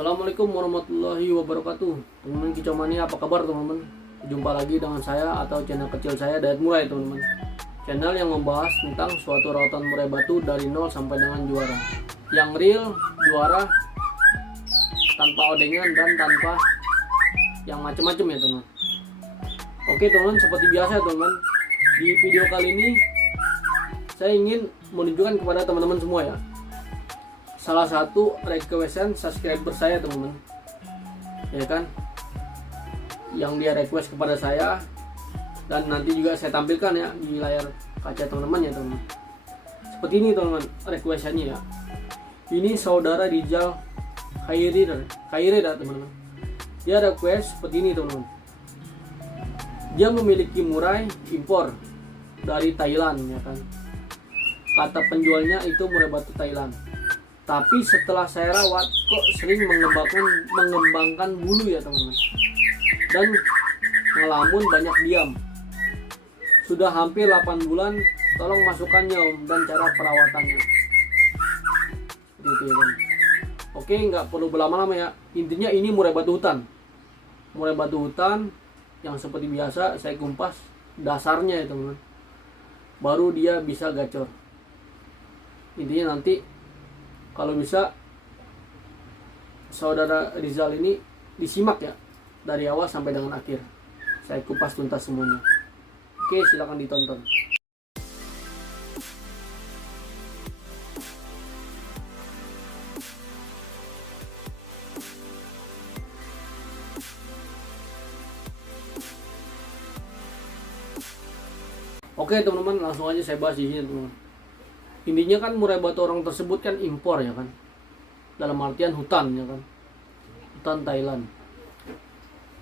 Assalamualaikum warahmatullahi wabarakatuh. Teman-teman Kicomania, apa kabar teman-teman? Jumpa lagi dengan saya atau channel kecil saya, Dayat Murai teman-teman. Channel yang membahas tentang suatu rawatan murai batu dari nol sampai dengan juara. Yang real, juara, tanpa odengan dan tanpa yang macam-macam ya teman-teman. Oke teman-teman, seperti biasa teman-teman, di video kali ini saya ingin menunjukkan kepada teman-teman semua ya, salah satu requestan subscriber saya teman-teman, ya kan, yang dia request kepada saya, dan nanti juga saya tampilkan ya di layar kaca teman-teman ya teman-teman. Seperti ini teman-teman requestannya ya. Ini saudara Rizal Khairida teman-teman. Dia request seperti ini teman-teman. Dia memiliki murai impor dari Thailand ya kan. Kata penjualnya itu murai batu Thailand. Tapi setelah saya rawat kok sering mengembangkan bulu ya teman-teman. Dan ngelamun banyak diam. Sudah hampir 8 bulan, tolong masukkannya om dan cara perawatannya. Gitu ya kan. Oke, nggak perlu berlama-lama ya. Intinya ini murai batu hutan. Murai batu hutan yang seperti biasa saya kumpas dasarnya ya teman-teman. Baru dia bisa gacor. Intinya nanti kalau bisa saudara Rizal ini disimak ya dari awal sampai dengan akhir. Saya kupas tuntas semuanya. Oke, silakan ditonton. Oke teman-teman, langsung aja saya bahas di sini teman-teman. Intinya kan murai batu orang tersebut kan impor ya kan, dalam artian hutan ya kan, hutan Thailand.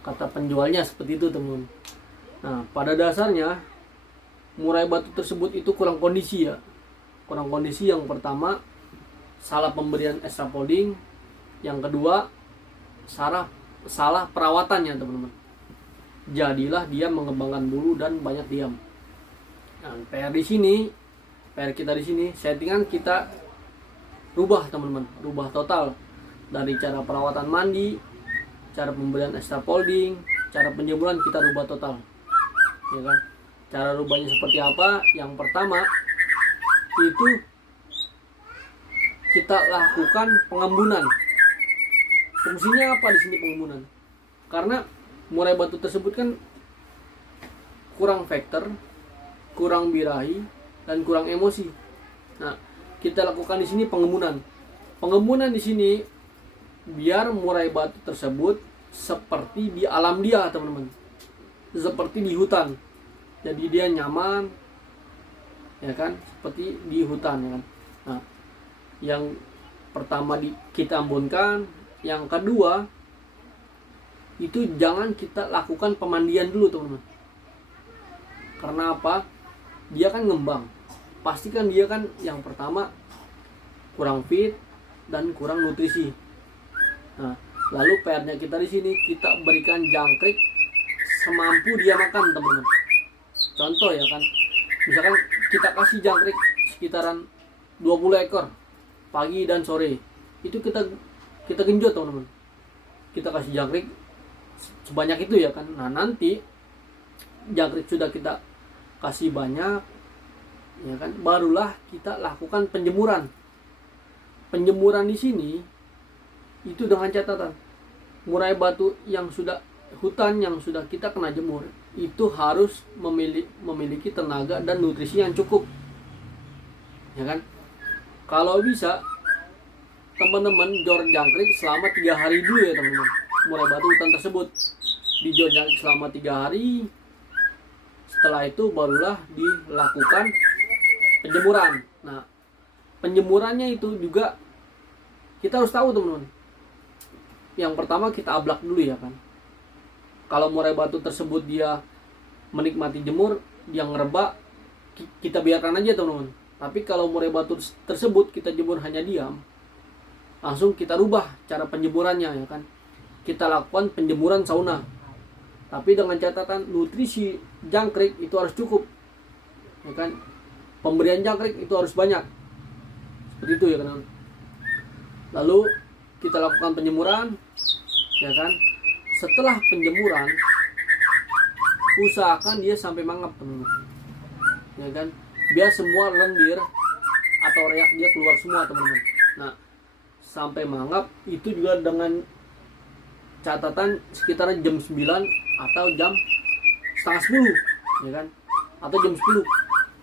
Kata penjualnya seperti itu teman-teman. Nah pada dasarnya murai batu tersebut itu kurang kondisi ya. Kurang kondisi yang pertama, salah pemberian extrapolling. Yang kedua, salah perawatannya teman-teman. Jadilah dia mengembangkan bulu dan banyak diam. Nah, PR kita di sini settingan kita rubah teman-teman, rubah total dari cara perawatan mandi, cara pemberian extrapolling, cara penjemuran kita rubah total, ya kan? Cara rubahnya seperti apa? Yang pertama itu kita lakukan pengembunan. Fungsinya apa di sini pengembunan? Karena murai batu tersebut kan kurang vektor, kurang birahi, dan kurang emosi. Nah, kita lakukan di sini pengembunan. Pengembunan di sini biar murai batu tersebut seperti di alam dia, teman-teman. Seperti di hutan. Jadi dia nyaman, ya kan? Seperti di hutan, ya kan? Nah, yang pertama kita embunkan, yang kedua itu jangan kita lakukan pemandian dulu, teman-teman. Karena apa? Dia kan ngembang. Pastikan dia kan yang pertama kurang fit dan kurang nutrisi. Nah, lalu PR-nya kita di sini kita berikan jangkrik semampu dia makan, teman-teman. Contoh ya kan. Misalkan kita kasih jangkrik sekitaran 20 ekor pagi dan sore. Itu kita genjot, teman-teman. Kita kasih jangkrik sebanyak itu ya kan. Nah, nanti jangkrik sudah kita kasih banyak ya kan, barulah kita lakukan penjemuran. Penjemuran di sini itu dengan catatan murai batu yang sudah hutan yang sudah kita kena jemur itu harus memiliki tenaga dan nutrisi yang cukup, ya kan. Kalau bisa teman-teman jor jangkrik selama 3 hari dulu ya teman-teman. Murai batu hutan tersebut dijor jangkrik selama 3 hari. Setelah itu barulah dilakukan penjemuran. Nah, penjemurannya itu juga kita harus tahu teman-teman. Yang pertama kita ablak dulu ya kan. Kalau murai batu tersebut dia menikmati jemur, dia ngerebak, kita biarkan aja teman-teman. Tapi kalau murai batu tersebut kita jemur hanya diam, langsung kita rubah cara penjemurannya ya kan. Kita lakukan penjemuran sauna. Tapi dengan catatan nutrisi jangkrik itu harus cukup, ya kan. Pemberian jangkrik itu harus banyak, seperti itu ya kan. Lalu kita lakukan penjemuran, ya kan. Setelah penjemuran, usahakan dia sampai mangap, teman-teman, ya kan, biar semua lendir atau reak dia keluar semua, teman-teman. Nah, sampai mangap itu juga dengan catatan sekitar jam 9 atau jam setengah 10, ya kan, atau jam 10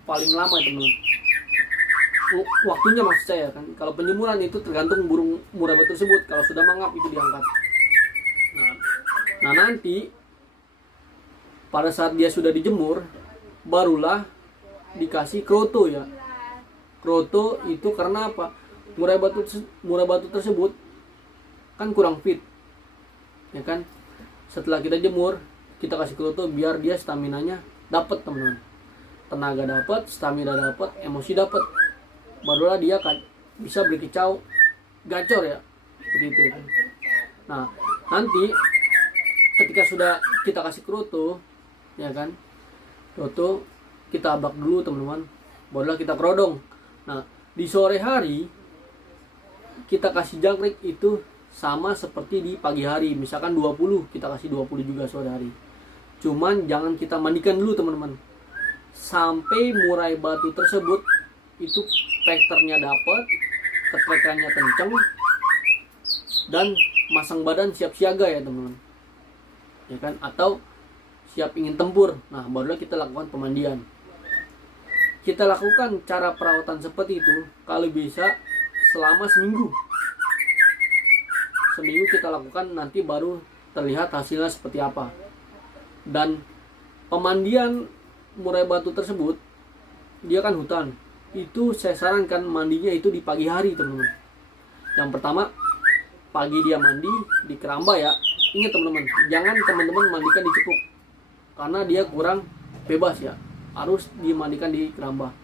paling lama, teman-teman. Waktunya maksud saya kan, kalau penjemuran itu tergantung burung murai batu tersebut. Kalau sudah mangap itu diangkat. Nah nanti pada saat dia sudah dijemur, barulah dikasih kroto, ya. Kroto itu karena apa? Murai batu tersebut kan kurang fit, ya kan. Setelah kita jemur, kita kasih kroto biar dia staminanya dapat, teman-teman. Tenaga dapat, stamina dapat, emosi dapat. Barulah dia bisa berkicau gacor, ya, seperti itu, ya kan. Nah nanti ketika sudah kita kasih kroto, ya kan, kroto kita abak dulu, teman-teman, barulah kita kerodong. Nah di sore hari kita kasih jangkrik itu sama seperti di pagi hari, misalkan 20, kita kasih 20 juga sore hari. Cuman jangan kita mandikan dulu, teman-teman, sampai murai batu tersebut itu vektornya dapat, ketrekannya kenceng, dan masang badan siap siaga, ya teman-teman, ya kan, atau siap ingin tempur. Nah barulah kita lakukan pemandian. Kita lakukan cara perawatan seperti itu kalau bisa selama seminggu kita lakukan, nanti baru terlihat hasilnya seperti apa. Dan pemandian murai batu tersebut, dia kan hutan, itu saya sarankan mandinya itu di pagi hari, teman-teman. Yang pertama, pagi dia mandi di keramba, ya. Ingat, teman-teman, jangan teman-teman mandikan di cepuk, karena dia kurang bebas, ya. Harus dimandikan di keramba.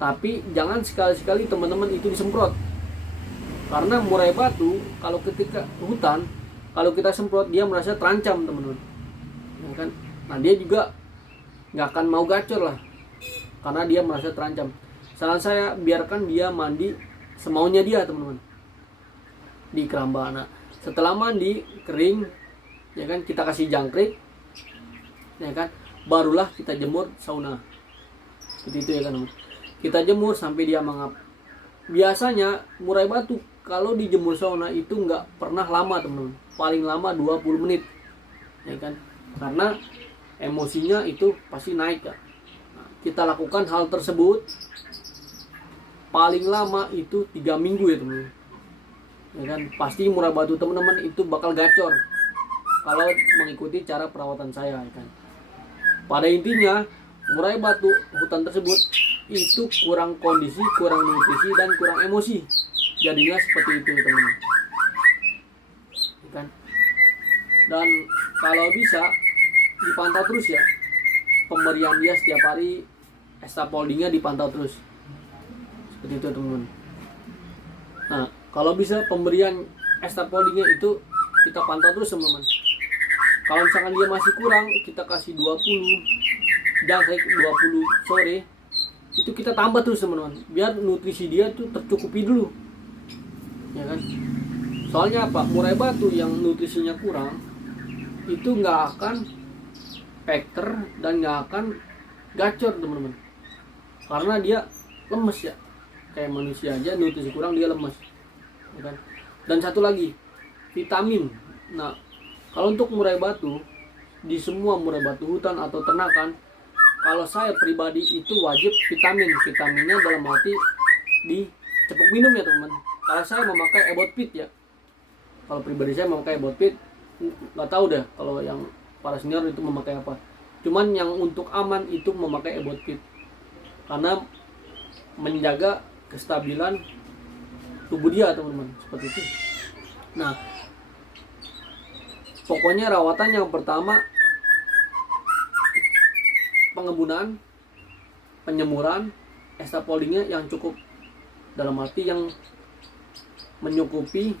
Tapi jangan sekali-sekali teman-teman itu disemprot, karena murai batu kalau ketika hutan, kalau kita semprot dia merasa terancam, teman-teman, ya kan. Nah dia juga nggak akan mau gacor lah, karena dia merasa terancam. Saran saya, biarkan dia mandi semaunya dia, teman-teman, di keramba. Nah setelah mandi kering, ya kan, kita kasih jangkrik, ya kan, barulah kita jemur sauna, seperti itu, ya kan, teman. Kita jemur sampai dia mangap. Biasanya murai batu kalau dijemur sauna itu nggak pernah lama, teman-teman, paling lama 20 menit, ya kan, karena emosinya itu pasti naik, ya. Nah, kita lakukan hal tersebut paling lama itu 3 minggu, ya teman-teman, ya kan. Pasti murai batu teman-teman itu bakal gacor kalau mengikuti cara perawatan saya, ya kan. Pada intinya murai batu hutan tersebut itu kurang kondisi, kurang nutrisi, dan kurang emosi, jadinya seperti itu, teman-teman, ya kan. Dan kalau bisa dipantau terus, ya, pemberian dia setiap hari, estapoldingnya dipantau terus, seperti itu, teman-teman. Nah kalau bisa pemberian estapoldingnya itu kita pantau terus, teman-teman. Kalau misalkan dia masih kurang, kita kasih 20 jangkrik, 20 sore, itu kita tambah terus, teman-teman, biar nutrisi dia tuh tercukupi dulu, ya kan. Soalnya apa, murai batu yang nutrisinya kurang itu nggak akan pekter dan nggak akan gacor, teman-teman, karena dia lemes, ya, kayak manusia aja nutrisi kurang dia lemes, ya kan. Dan satu lagi, vitamin. Nah kalau untuk murai batu, di semua murai batu hutan atau ternakan, kalau saya pribadi itu wajib vitaminnya dalam arti di cepuk minum, ya teman-teman. Kalau saya memakai ebot pit, ya, kalau pribadi saya memakai ebot pit, nggak tahu deh kalau yang para senior itu memakai apa. Cuman yang untuk aman itu memakai ebot pit, karena menjaga kestabilan tubuh dia, teman-teman, seperti itu. Nah pokoknya rawatan yang pertama pengembunan, penyemuran, estapoldingnya yang cukup, dalam arti yang mencukupi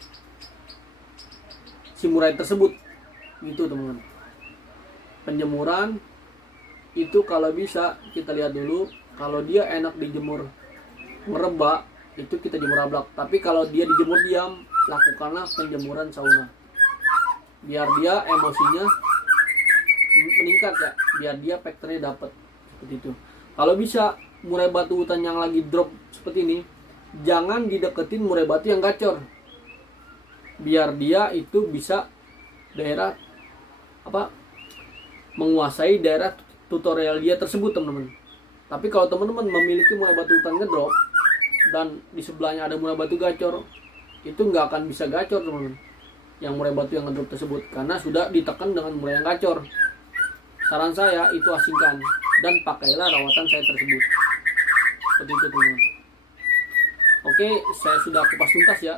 si murai tersebut, gitu, teman-teman. Penjemuran itu kalau bisa kita lihat dulu, kalau dia enak dijemur merebak itu kita jemur ablak. Tapi kalau dia dijemur diam lakukanlah penjemuran sauna. Biar dia emosinya meningkat ya, biar dia faktornya dapat seperti itu. Kalau bisa murai batu hutan yang lagi drop seperti ini, jangan dideketin murai batu yang gacor. Biar dia itu bisa daerah menguasai daerah tutorial dia tersebut, teman-teman. Tapi kalau teman-teman memiliki murai batu hutan ngedrop dan di sebelahnya ada murai batu gacor, itu nggak akan bisa gacor, teman-teman, yang murai batu yang ngedrop tersebut, karena sudah ditekan dengan murai yang gacor. Saran saya itu asingkan dan pakailah rawatan saya tersebut. Seperti itu, teman-teman. Oke, saya sudah kupas tuntas ya.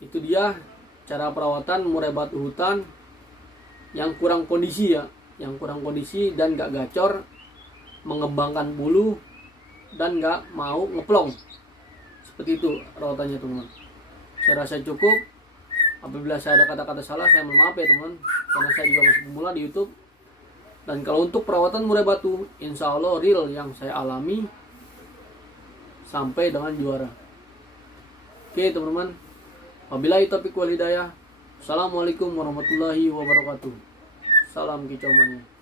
Itu dia cara perawatan murai batu hutan yang kurang kondisi ya, yang kurang kondisi dan gak gacor, mengembangkan bulu dan gak mau ngeplong. Seperti itu rawatannya, teman-teman. Saya rasa cukup. Apabila saya ada kata-kata salah, saya mohon maaf ya, teman, karena saya juga masih pemula di YouTube. Dan kalau untuk perawatan murai batu, insya Allah real yang saya alami sampai dengan juara. Oke, teman-teman. Wabillahi taufiq wal hidayah. Assalamualaikum warahmatullahi wabarakatuh. Salam kicau mania.